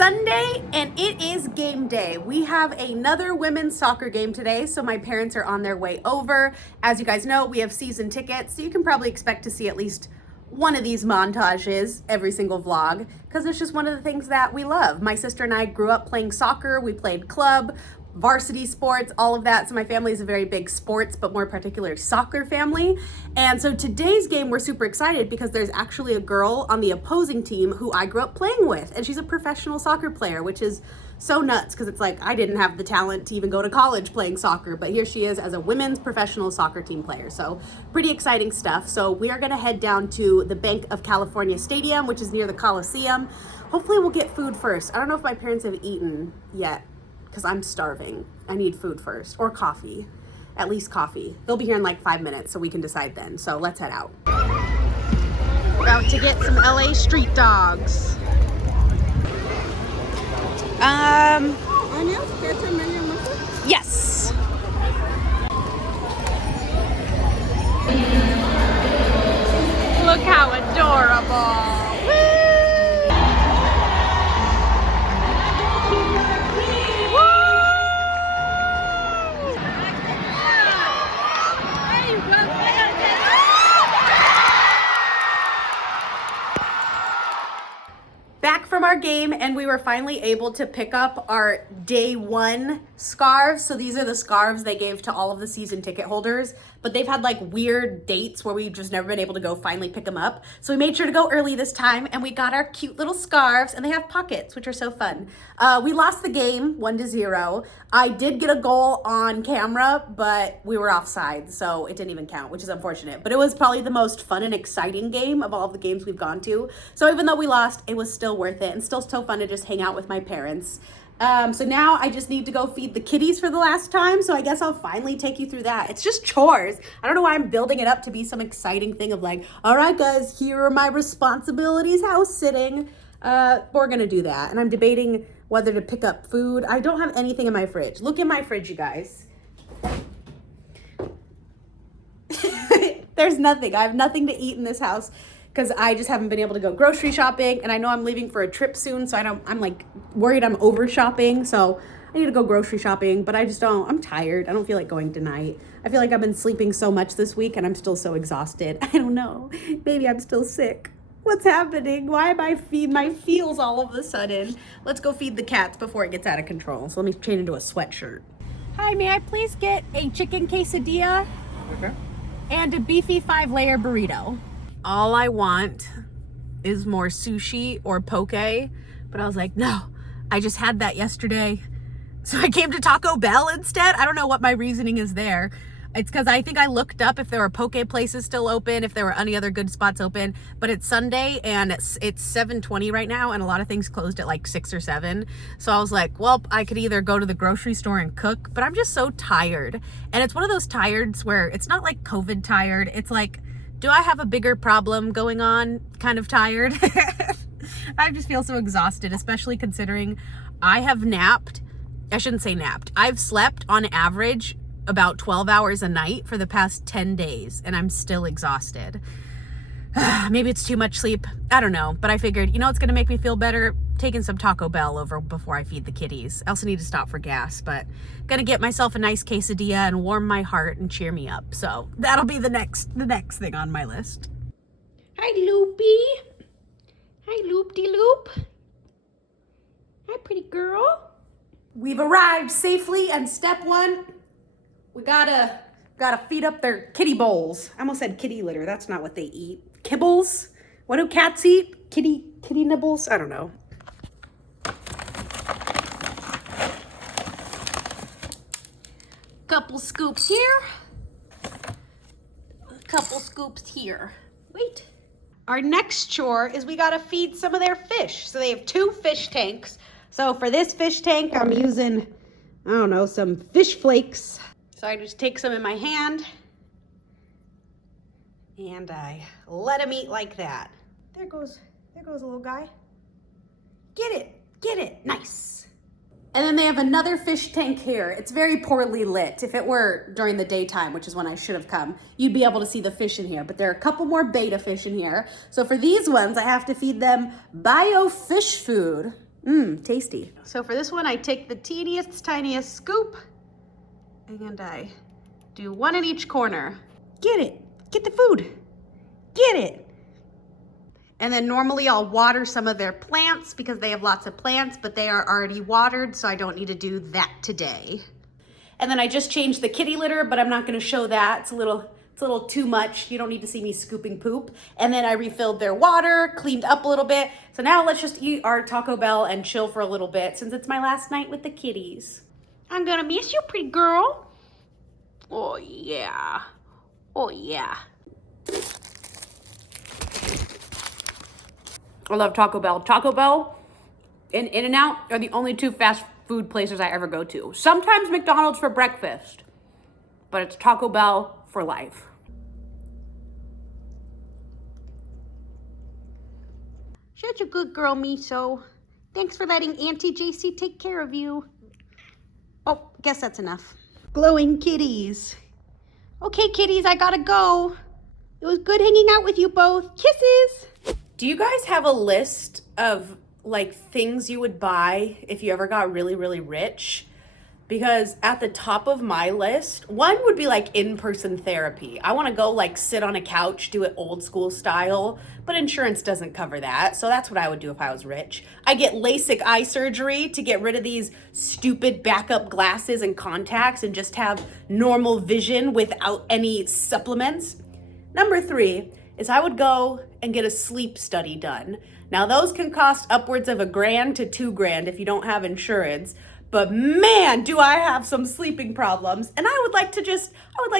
Sunday and it is game day. We have another women's soccer game today, so my parents are on their way over. As you guys know, we have season tickets, so you can probably expect to see at least one of these montages every single vlog because it's just one of the things that we love. My sister and I grew up playing soccer. We played club, varsity sports, all of that. So my family is a very big sports, but more particular soccer family. And so today's game, we're super excited because there's actually a girl on the opposing team who I grew up playing with, and she's a professional soccer player, which is so nuts because it's like I didn't have the talent to even go to college playing soccer, but here she is as a women's professional soccer team player. So pretty exciting stuff. So we are going to head down to the Bank of California Stadium, which is near the Coliseum. Hopefully we'll get food first. I don't know if my parents have eaten yet because I'm starving. I need food first, or coffee, at least coffee. They'll be here in like 5 minutes, so we can decide then. So let's head out. About to get some LA street dogs. Yes. Look how adorable. Back from our game, and we were finally able to pick up our day one scarves. So these are the scarves they gave to all of the season ticket holders, but they've had like weird dates where we've just never been able to go finally pick them up. So we made sure to go early this time, and we got our cute little scarves, and they have pockets, which are so fun. We lost the game 1-0. I did get a goal on camera, but we were offside, so it didn't even count, which is unfortunate. But it was probably the most fun and exciting game of all of the games we've gone to. So even though we lost, it was still worth it and still so fun to just hang out with my parents. So now I just need to go feed the kitties for the last time. So I guess I'll finally take you through that. It's just chores. I don't know why I'm building it up to be some exciting thing of like, all right, guys, here are my responsibilities, house sitting. We're going to do that. And I'm debating whether to pick up food. I don't have anything in my fridge. Look in my fridge, you guys. There's nothing. I have nothing to eat in this house because I just haven't been able to go grocery shopping, and I know I'm leaving for a trip soon, so I'm like worried I'm over shopping, so I need to go grocery shopping, but I'm tired. I don't feel like going tonight. I feel like I've been sleeping so much this week and I'm still so exhausted. I don't know. Maybe I'm still sick. What's happening? Why am I feeding my feels all of a sudden? Let's go feed the cats before it gets out of control. So let me change into a sweatshirt. Hi, may I please get a chicken quesadilla? Okay. And a beefy 5-layer burrito. All I want is more sushi or poke, but I was like, no, I just had that yesterday. So I came to Taco Bell instead. I don't know what my reasoning is there. It's because I think I looked up if there were poke places still open, if there were any other good spots open, but it's Sunday and it's 7:20 right now, and a lot of things closed at like 6 or 7. So I was like, well, I could either go to the grocery store and cook, but I'm just so tired. And it's one of those tireds where it's not like COVID tired. It's like, do I have a bigger problem going on kind of tired? I just feel so exhausted, especially considering I have napped. I shouldn't say napped. I've slept on average about 12 hours a night for the past 10 days, and I'm still exhausted. Maybe it's too much sleep. I don't know, but I figured, it's going to make me feel better taking some Taco Bell over before I feed the kitties. I also need to stop for gas, but gonna get myself a nice quesadilla and warm my heart and cheer me up. So that'll be the next thing on my list. Hi, Loopy. Hi, Loop-de-loop. Hi, pretty girl. We've arrived safely, and step one, we gotta feed up their kitty bowls. I almost said kitty litter. That's not what they eat. Kibbles? What do cats eat? Kitty nibbles? I don't know. Couple scoops here. A couple scoops here. Wait. Our next chore is we gotta feed some of their fish. So they have 2 fish tanks. So for this fish tank, I'm using, I don't know, some fish flakes. So I just take some in my hand and I let him eat like that. There goes a little guy. Get it, nice. And then they have another fish tank here. It's very poorly lit. If it were during the daytime, which is when I should have come, you'd be able to see the fish in here. But there are a couple more betta fish in here. So for these ones, I have to feed them bio fish food. Mmm, tasty. So for this one, I take the teeniest, tiniest scoop and I do one in each corner. Get it, get the food, get it. And then normally I'll water some of their plants because they have lots of plants, but they are already watered, so I don't need to do that today. And then I just changed the kitty litter, but I'm not gonna show that. It's a little too much. You don't need to see me scooping poop. And then I refilled their water, cleaned up a little bit. So now let's just eat our Taco Bell and chill for a little bit since it's my last night with the kitties. I'm gonna miss you, pretty girl. Oh yeah, oh yeah. I love Taco Bell. Taco Bell and In-N-Out are the only two fast food places I ever go to. Sometimes McDonald's for breakfast, but it's Taco Bell for life. Such a good girl, Miso. Thanks for letting Auntie Jacy take care of you. Oh, guess that's enough. Glowing kitties. Okay, kitties, I gotta go. It was good hanging out with you both. Kisses. Do you guys have a list of like things you would buy if you ever got really, really rich? Because at the top of my list, one would be like in-person therapy. I want to go like sit on a couch, do it old school style, but insurance doesn't cover that. So that's what I would do if I was rich. I get LASIK eye surgery to get rid of these stupid backup glasses and contacts and just have normal vision without any supplements. Number 3 is I would go and get a sleep study done. Now those can cost upwards of $1,000 to $2,000 if you don't have insurance. But man, do I have some sleeping problems. And I would like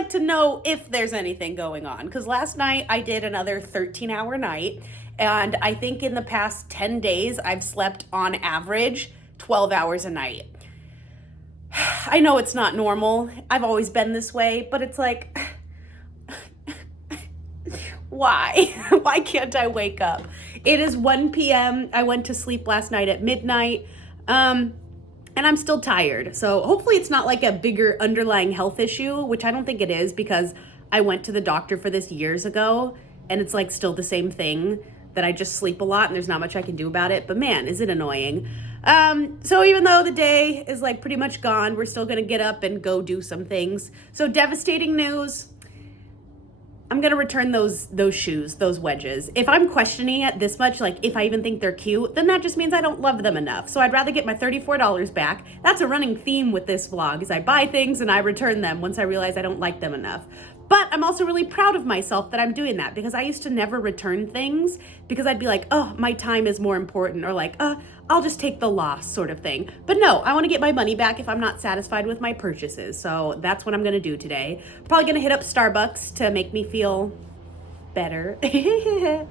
to know if there's anything going on. Because last night I did another 13-hour night. And I think in the past 10 days, I've slept on average 12 hours a night. I know it's not normal. I've always been this way, but it's like, why? Why can't I wake up? It is 1 p.m. I went to sleep last night at midnight. And I'm still tired. So hopefully it's not like a bigger underlying health issue, which I don't think it is because I went to the doctor for this years ago and it's like still the same thing that I just sleep a lot and there's not much I can do about it. But man, is it annoying. So even though the day is like pretty much gone, we're still gonna get up and go do some things. So devastating news. I'm gonna return those shoes, those wedges. If I'm questioning it this much, like if I even think they're cute, then that just means I don't love them enough. So I'd rather get my $34 back. That's a running theme with this vlog, is I buy things and I return them once I realize I don't like them enough. But I'm also really proud of myself that I'm doing that because I used to never return things because I'd be like, oh, my time is more important, or like, I'll just take the loss sort of thing. But no, I want to get my money back if I'm not satisfied with my purchases. So that's what I'm going to do today. Probably going to hit up Starbucks to make me feel better. And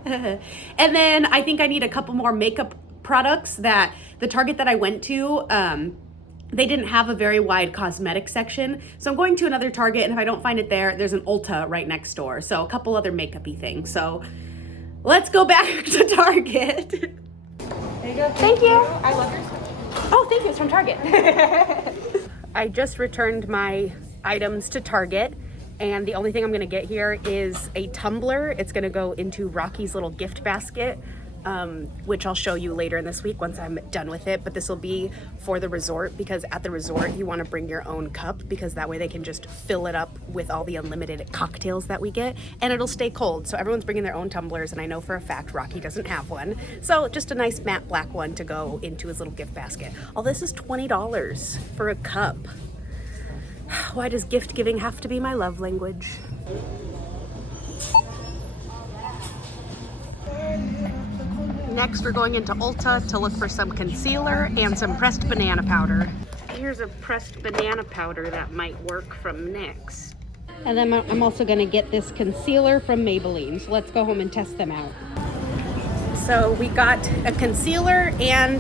then I think I need a couple more makeup products that the Target that I went to, they didn't have a very wide cosmetic section. So I'm going to another Target, and if I don't find it there, there's an Ulta right next door. So a couple other makeup-y things. So let's go back to Target. There you go. Thank you. I love your switch. Oh, thank you. It's from Target. I just returned my items to Target, and the only thing I'm gonna get here is a tumbler. It's gonna go into Rocky's little gift basket, which I'll show you later in this week once I'm done with it. But this will be for the resort, because at the resort you want to bring your own cup, because that way they can just fill it up with all the unlimited cocktails that we get, and it'll stay cold. So everyone's bringing their own tumblers, and I know for a fact Rocky doesn't have one. So just a nice matte black one to go into his little gift basket. All this is $20 for a cup. Why does gift giving have to be my love language? Next, we're going into Ulta to look for some concealer and some pressed banana powder. Here's a pressed banana powder that might work from NYX. And then I'm also gonna get this concealer from Maybelline. So let's go home and test them out. So we got a concealer and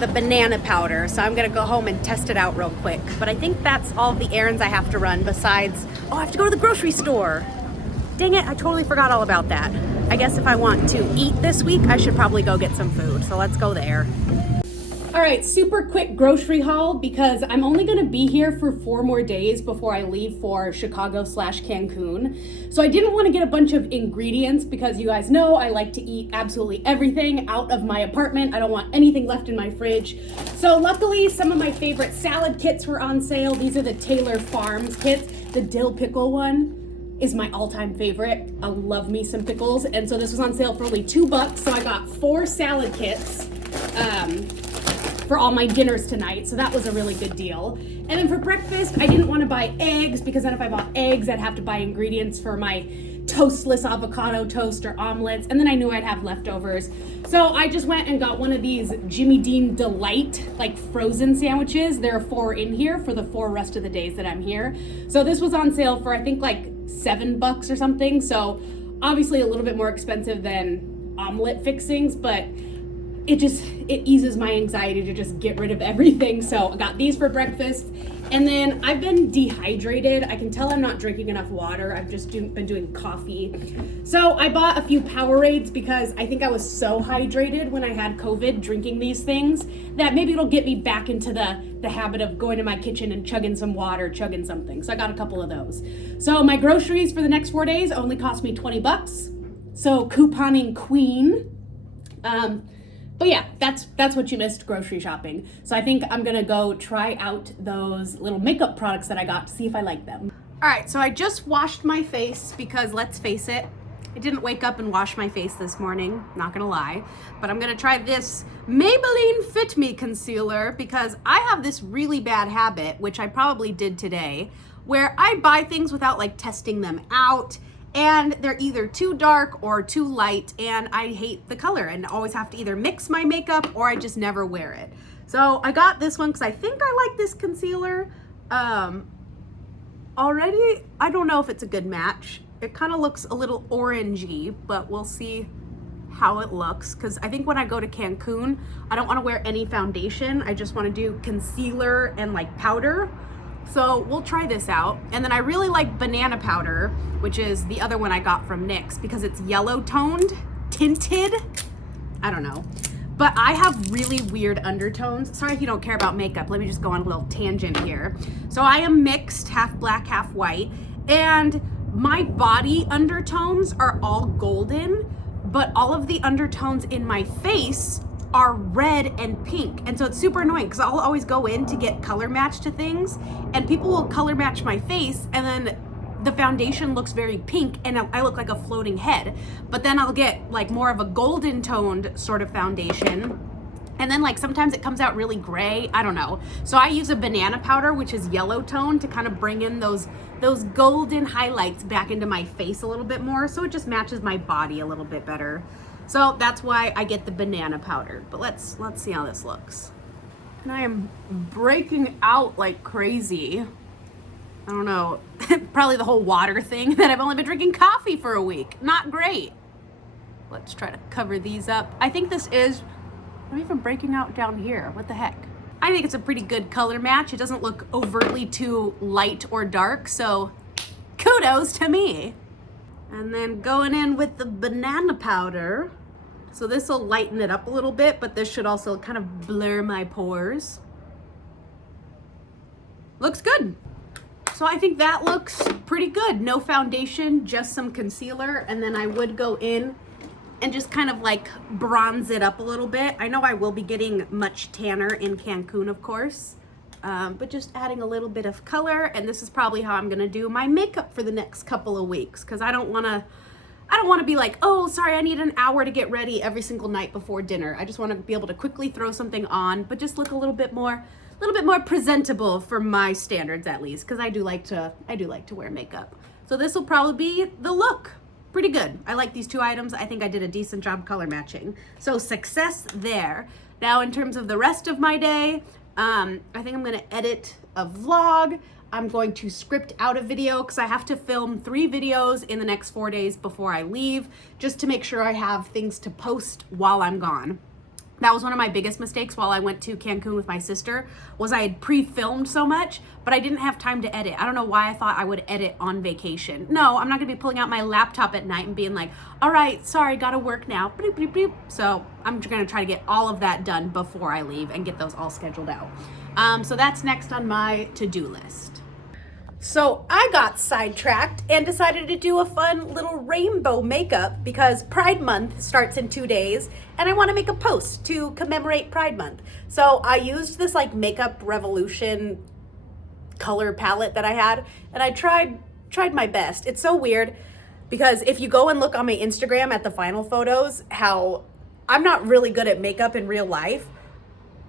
the banana powder. So I'm gonna go home and test it out real quick. But I think that's all the errands I have to run besides, oh, I have to go to the grocery store. Dang it, I totally forgot all about that. I guess if I want to eat this week, I should probably go get some food. So let's go there. All right, super quick grocery haul because I'm only gonna be here for 4 more days before I leave for Chicago/Cancun. So I didn't want to get a bunch of ingredients because you guys know I like to eat absolutely everything out of my apartment. I don't want anything left in my fridge. So luckily, some of my favorite salad kits were on sale. These are the Taylor Farms kits. The dill pickle one is my all-time favorite. I love me some pickles. And so this was on sale for only $2. So I got 4 salad kits. For all my dinners tonight, so that was a really good deal. And then for breakfast, I didn't want to buy eggs because then if I bought eggs, I'd have to buy ingredients for my toastless avocado toast or omelets, and then I knew I'd have leftovers. So I just went and got one of these Jimmy Dean Delight, like frozen sandwiches. There are 4 in here for the 4 rest of the days that I'm here. So this was on sale for I think like $7 or something. So obviously a little bit more expensive than omelet fixings, but it eases my anxiety to just get rid of everything. So I got these for breakfast. And then I've been dehydrated. I can tell I'm not drinking enough water. I've just been doing coffee. So I bought a few Powerades because I think I was so hydrated when I had COVID drinking these things that maybe it'll get me back into the habit of going to my kitchen and chugging some water, chugging something. So I got a couple of those. So my groceries for the next 4 days only cost me $20. So couponing queen. But yeah, that's what you missed grocery shopping. So I think I'm gonna go try out those little makeup products that I got to see if I like them. All right, so I just washed my face because let's face it, I didn't wake up and wash my face this morning, not gonna lie. But I'm gonna try this Maybelline Fit Me concealer because I have this really bad habit, which I probably did today, where I buy things without like testing them out. And they're either too dark or too light, and I hate the color and always have to either mix my makeup or I just never wear it. So I got this one because I think I like this concealer. Already, I don't know if it's a good match. It kind of looks a little orangey, but we'll see how it looks because I think when I go to Cancun, I don't want to wear any foundation. I just want to do concealer and like powder. So we'll try this out. And then I really like banana powder, which is the other one I got from NYX because it's yellow toned, tinted. I don't know. But I have really weird undertones. Sorry if you don't care about makeup. Let me just go on a little tangent here. So I am mixed, half black, half white. And my body undertones are all golden, but all of the undertones in my face are red and pink. And so it's super annoying because I'll always go in to get color match to things and people will color match my face and then the foundation looks very pink and I look like a floating head. But then I'll get like more of a golden toned sort of foundation. And then like sometimes it comes out really gray. I don't know. So I use a banana powder, which is yellow tone, to kind of bring in those golden highlights back into my face a little bit more. So it just matches my body a little bit better. So that's why I get the banana powder. But let's see how this looks. And I am breaking out like crazy. I don't know, probably the whole water thing that I've only been drinking coffee for a week. Not great. Let's try to cover these up. I think this is, I'm even breaking out down here. What the heck? I think it's a pretty good color match. It doesn't look overtly too light or dark, so kudos to me. And then going in with the banana powder. So this will lighten it up a little bit, but this should also kind of blur my pores. Looks good. So I think that looks pretty good. No foundation, just some concealer. And then I would go in and just kind of like bronze it up a little bit. I know I will be getting much tanner in Cancun, of course. But just adding a little bit of color, and this is probably how I'm gonna do my makeup for the next couple of weeks because I don't wanna be like, oh, sorry, I need an hour to get ready every single night before dinner. I just wanna be able to quickly throw something on, but just look a little bit more presentable for my standards at least, because I do like to wear makeup. So this will probably be the look. Pretty good. I like these 2 items. I think I did a decent job color matching. So success there. Now in terms of the rest of my day, I think I'm gonna edit a vlog. I'm going to script out a video because I have to film 3 videos in the next 4 days before I leave, just to make sure I have things to post while I'm gone. That was one of my biggest mistakes while I went to Cancun with my sister, was I had pre-filmed so much, but I didn't have time to edit. I don't know why I thought I would edit on vacation. No, I'm not gonna be pulling out my laptop at night and being like, all right, sorry, gotta work now. Bloop, bloop, bloop. So I'm gonna try to get all of that done before I leave and get those all scheduled out. So that's next on my to-do list. So I got sidetracked and decided to do a fun little rainbow makeup because Pride Month starts in 2 days and I want to make a post to commemorate Pride Month. So I used this like Makeup Revolution color palette that I had and I tried my best. It's so weird because if you go and look on my Instagram at the final photos, how I'm not really good at makeup in real life,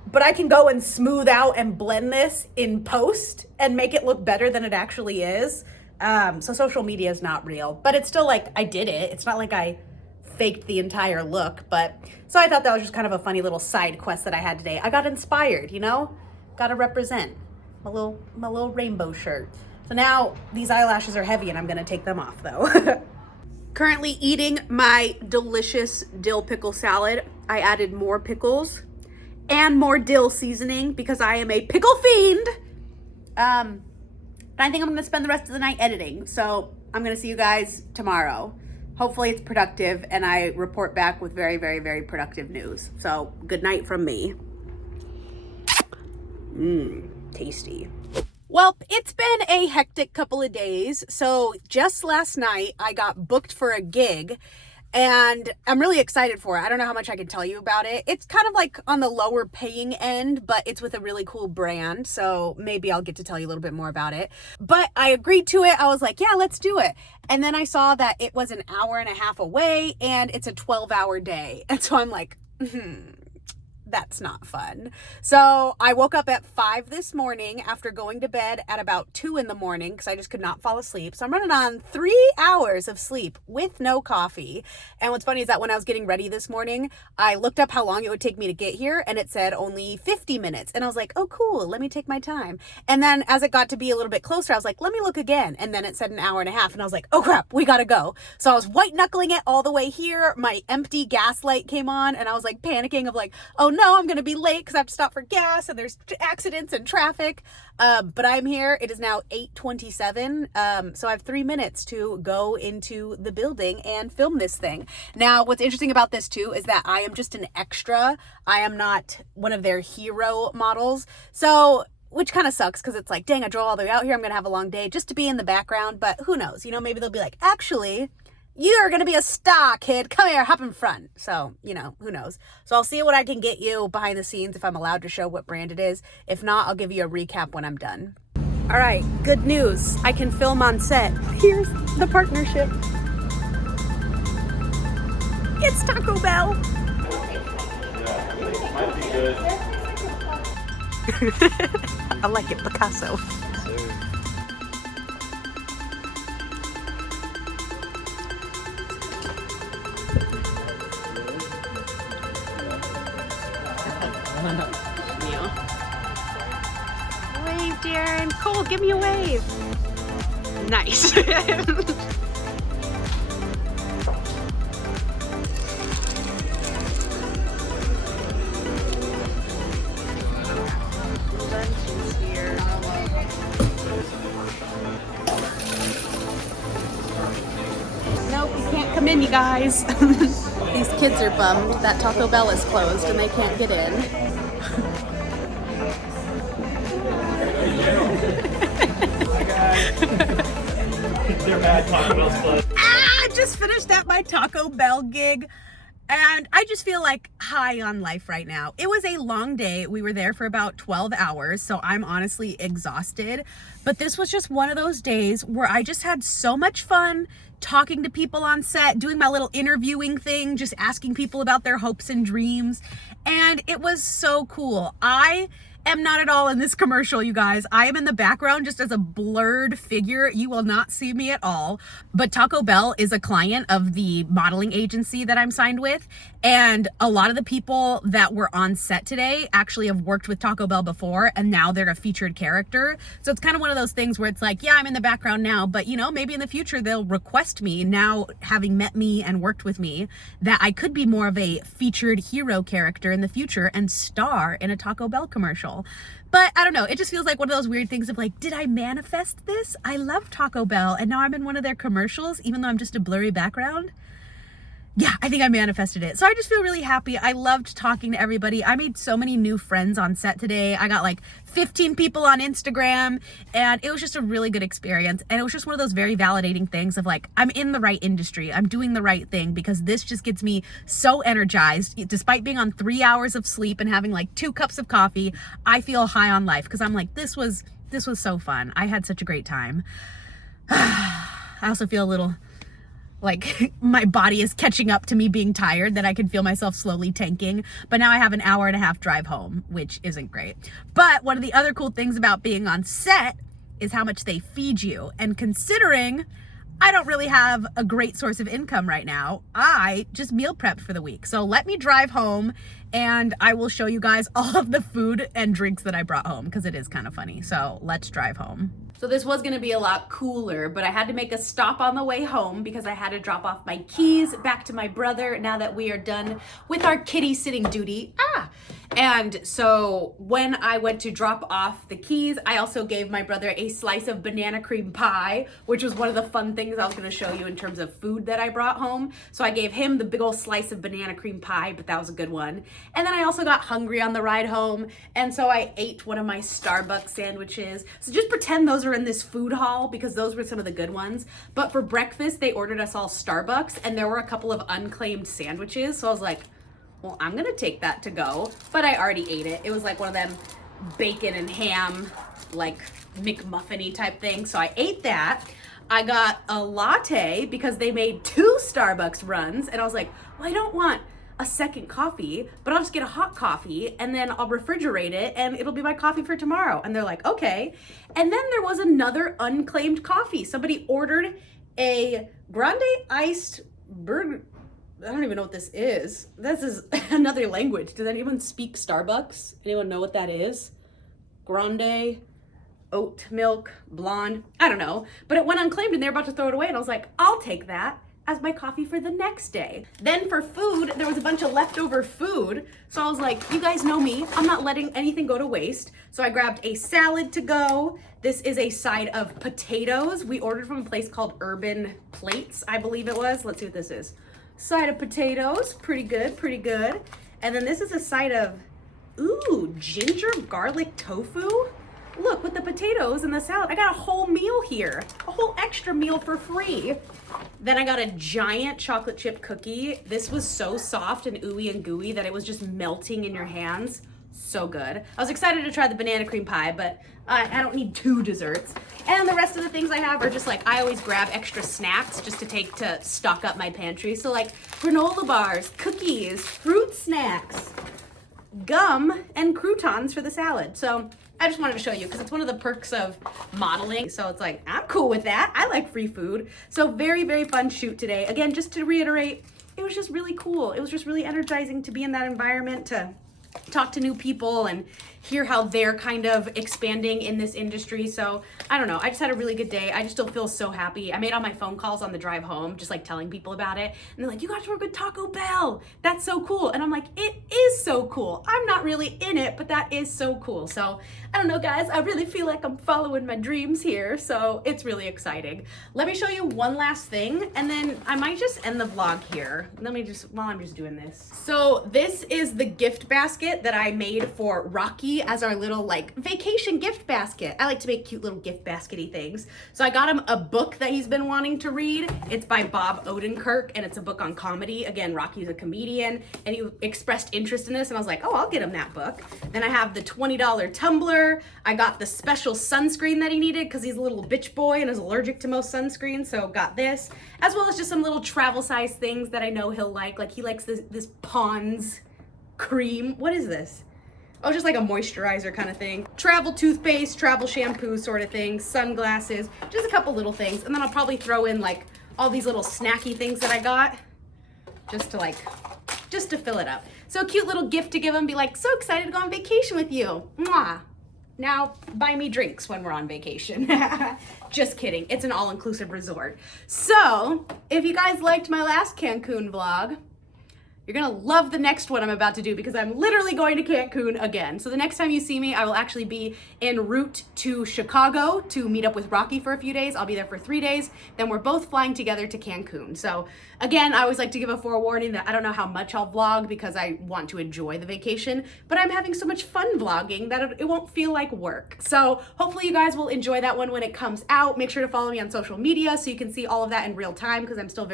but I can go and smooth out and blend this in post and make it look better than it actually is. So social media is not real, but it's still like I did it. It's not like I faked the entire look, but so I thought that was just kind of a funny little side quest that I had today. I got inspired, you know, gotta represent my little rainbow shirt. So now these eyelashes are heavy and I'm gonna take them off though. Currently eating my delicious dill pickle salad. I added more pickles and more dill seasoning because I am a pickle fiend. And I think I'm gonna spend the rest of the night editing. So I'm gonna see you guys tomorrow. Hopefully it's productive and I report back with very, very, very productive news. So good night from me. Tasty. Well, it's been a hectic couple of days. So just last night I got booked for a gig and I'm really excited for it. I don't know how much I can tell you about it. It's kind of like on the lower paying end, but it's with a really cool brand. So maybe I'll get to tell you a little bit more about it. But I agreed to it. I was like, yeah, let's do it. And then I saw that it was an hour and a half away and it's a 12-hour day. And so I'm like, that's not fun. So I woke up at 5 this morning after going to bed at about 2 in the morning because I just could not fall asleep. So I'm running on 3 hours of sleep with no coffee. And what's funny is that when I was getting ready this morning, I looked up how long it would take me to get here and it said only 50 minutes. And I was like, oh, cool. Let me take my time. And then as it got to be a little bit closer, I was like, let me look again. And then it said an hour and a half. And I was like, oh crap, we gotta go. So I was white knuckling it all the way here. My empty gas light came on and I was like panicking of like, oh no, I'm going to be late because I have to stop for gas and there's accidents and traffic. But I'm here. It is now 8:27. So I have 3 minutes to go into the building and film this thing. Now, what's interesting about this too is that I am just an extra. I am not one of their hero models. So which kind of sucks because it's like, dang, I drove all the way out here. I'm going to have a long day just to be in the background. But who knows? You know, maybe they'll be like, actually, you're going to be a star, kid. Come here, hop in front. So, you know, who knows? So I'll see what I can get you behind the scenes if I'm allowed to show what brand it is. If not, I'll give you a recap when I'm done. All right, good news. I can film on set. Here's the partnership. It's Taco Bell. Might be good. I like it, Picasso. Wave, Darren. Cole, give me a wave. Nice. Lunch is here. Nope, you can't come in, you guys. These kids are bummed that Taco Bell is closed and they can't get in. They're bad Taco Bell's closed. I just finished at my Taco Bell gig and I just feel like high on life right now. It was a long day. We were there for about 12 hours, so I'm honestly exhausted. But this was just one of those days where I just had so much fun talking to people on set, doing my little interviewing thing, just asking people about their hopes and dreams. And it was so cool. I am not at all in this commercial, you guys. I am in the background just as a blurred figure. You will not see me at all. But Taco Bell is a client of the modeling agency that I'm signed with. And a lot of the people that were on set today actually have worked with Taco Bell before, and now they're a featured character. So it's kind of one of those things where it's like, yeah, I'm in the background now, but you know, maybe in the future they'll request me, now having met me and worked with me, that I could be more of a featured hero character in the future and star in a Taco Bell commercial. But I don't know, it just feels like one of those weird things of like, did I manifest this? I love Taco Bell and now I'm in one of their commercials, even though I'm just a blurry background. Yeah, I think I manifested it. So I just feel really happy. I loved talking to everybody. I made so many new friends on set today. I got like 15 people on Instagram, and it was just a really good experience. And it was just one of those very validating things of like, I'm in the right industry. I'm doing the right thing, because this just gets me so energized. Despite being on 3 hours of sleep and having like 2 cups of coffee, I feel high on life because I'm like, this was so fun. I had such a great time. I also feel a little like my body is catching up to me being tired, that I can feel myself slowly tanking. But now I have an hour and a half drive home, which isn't great. But one of the other cool things about being on set is how much they feed you. And considering I don't really have a great source of income right now, I just meal prepped for the week. So let me drive home and I will show you guys all of the food and drinks that I brought home, because it is kind of funny. So let's drive home. So this was gonna be a lot cooler, but I had to make a stop on the way home because I had to drop off my keys back to my brother now that we are done with our kitty sitting duty. And so when I went to drop off the keys, I also gave my brother a slice of banana cream pie, which was one of the fun things I was gonna show you in terms of food that I brought home. So I gave him the big old slice of banana cream pie, but that was a good one. And then I also got hungry on the ride home, and so I ate one of my Starbucks sandwiches. So just pretend those are in this food haul, because those were some of the good ones. But for breakfast, they ordered us all Starbucks, and there were a couple of unclaimed sandwiches. So I was like, well, I'm gonna take that to go, but I already ate it. It was like one of them bacon and ham, like McMuffin-y type thing. So I ate that. I got a latte because they made 2 Starbucks runs, and I was like, well, I don't want a second coffee, but I'll just get a hot coffee and then I'll refrigerate it and it'll be my coffee for tomorrow. And they're like, okay. And then there was another unclaimed coffee. Somebody ordered a grande iced burger. I don't even know what this is. This is another language. Does anyone speak Starbucks? Anyone know what that is? Grande, oat milk, blonde. I don't know. But it went unclaimed and they're about to throw it away. And I was like, I'll take that as my coffee for the next day. Then for food, there was a bunch of leftover food. So I was like, you guys know me. I'm not letting anything go to waste. So I grabbed a salad to go. This is a side of potatoes. We ordered from a place called Urban Plates, I believe it was. Let's see what this is. Side of potatoes, pretty good, pretty good. And then this is a side of, ooh, ginger garlic tofu. Look, with the potatoes and the salad, I got a whole meal here, a whole extra meal for free. Then I got a giant chocolate chip cookie. This was so soft and ooey and gooey that it was just melting in your hands. So good. I was excited to try the banana cream pie, but I don't need 2 desserts. And the rest of the things I have are just like, I always grab extra snacks just to take to stock up my pantry. So like granola bars, cookies, fruit snacks, gum, and croutons for the salad. So I just wanted to show you because it's one of the perks of modeling. So it's like, I'm cool with that. I like free food. So very, very fun shoot today. Again, just to reiterate, it was just really cool. It was just really energizing to be in that environment, to talk to new people and hear how they're kind of expanding in this industry. So I don't know, I just had a really good day. I just still feel so happy. I made all my phone calls on the drive home, just like telling people about it. And they're like, you got to work with Taco Bell. That's so cool. And I'm like, it is so cool. I'm not really in it, but that is so cool. So I don't know, guys, I really feel like I'm following my dreams here. So it's really exciting. Let me show you one last thing, and then I might just end the vlog here. Let me just, while I'm just doing this. So this is the gift basket that I made for Rocky as our little like vacation gift basket. I like to make cute little gift baskety things. So I got him a book that he's been wanting to read. It's by Bob Odenkirk, and it's a book on comedy. Again, Rocky's a comedian, and he expressed interest in this, and I was like, oh, I'll get him that book. Then I have the $20 tumbler. I got the special sunscreen that he needed because he's a little bitch boy and is allergic to most sunscreen, so got this, as well as just some little travel size things that I know he'll like he likes this Pond's cream. What is this? Oh, just like a moisturizer kind of thing. Travel toothpaste, travel shampoo sort of thing, sunglasses, just a couple little things. And then I'll probably throw in like all these little snacky things that I got just to fill it up. So a cute little gift to give them, be like, so excited to go on vacation with you. Mwah. Now buy me drinks when we're on vacation. Just kidding. It's an all-inclusive resort. So if you guys liked my last Cancun vlog, you're gonna love the next one I'm about to do because I'm literally going to Cancun again. So the next time you see me, I will actually be en route to Chicago to meet up with Rocky for a few days. I'll be there for 3 days. Then we're both flying together to Cancun. So again, I always like to give a forewarning that I don't know how much I'll vlog because I want to enjoy the vacation, but I'm having so much fun vlogging that it won't feel like work. So hopefully you guys will enjoy that one when it comes out. Make sure to follow me on social media so you can see all of that in real time because I'm still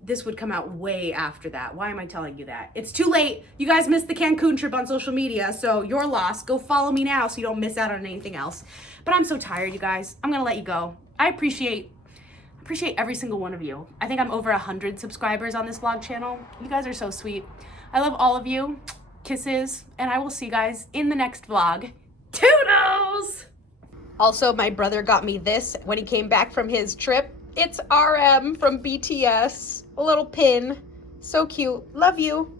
this would come out way after that. Why am I telling you that? It's too late. You guys missed the Cancun trip on social media, so you're lost. Go follow me now so you don't miss out on anything else. But I'm so tired, you guys. I'm gonna let you go. I appreciate every single one of you. I think I'm over 100 subscribers on this vlog channel. You guys are so sweet. I love all of you. Kisses, and I will see you guys in the next vlog. Toodles! Also, my brother got me this when he came back from his trip. It's RM from BTS. A little pin. So cute. Love you.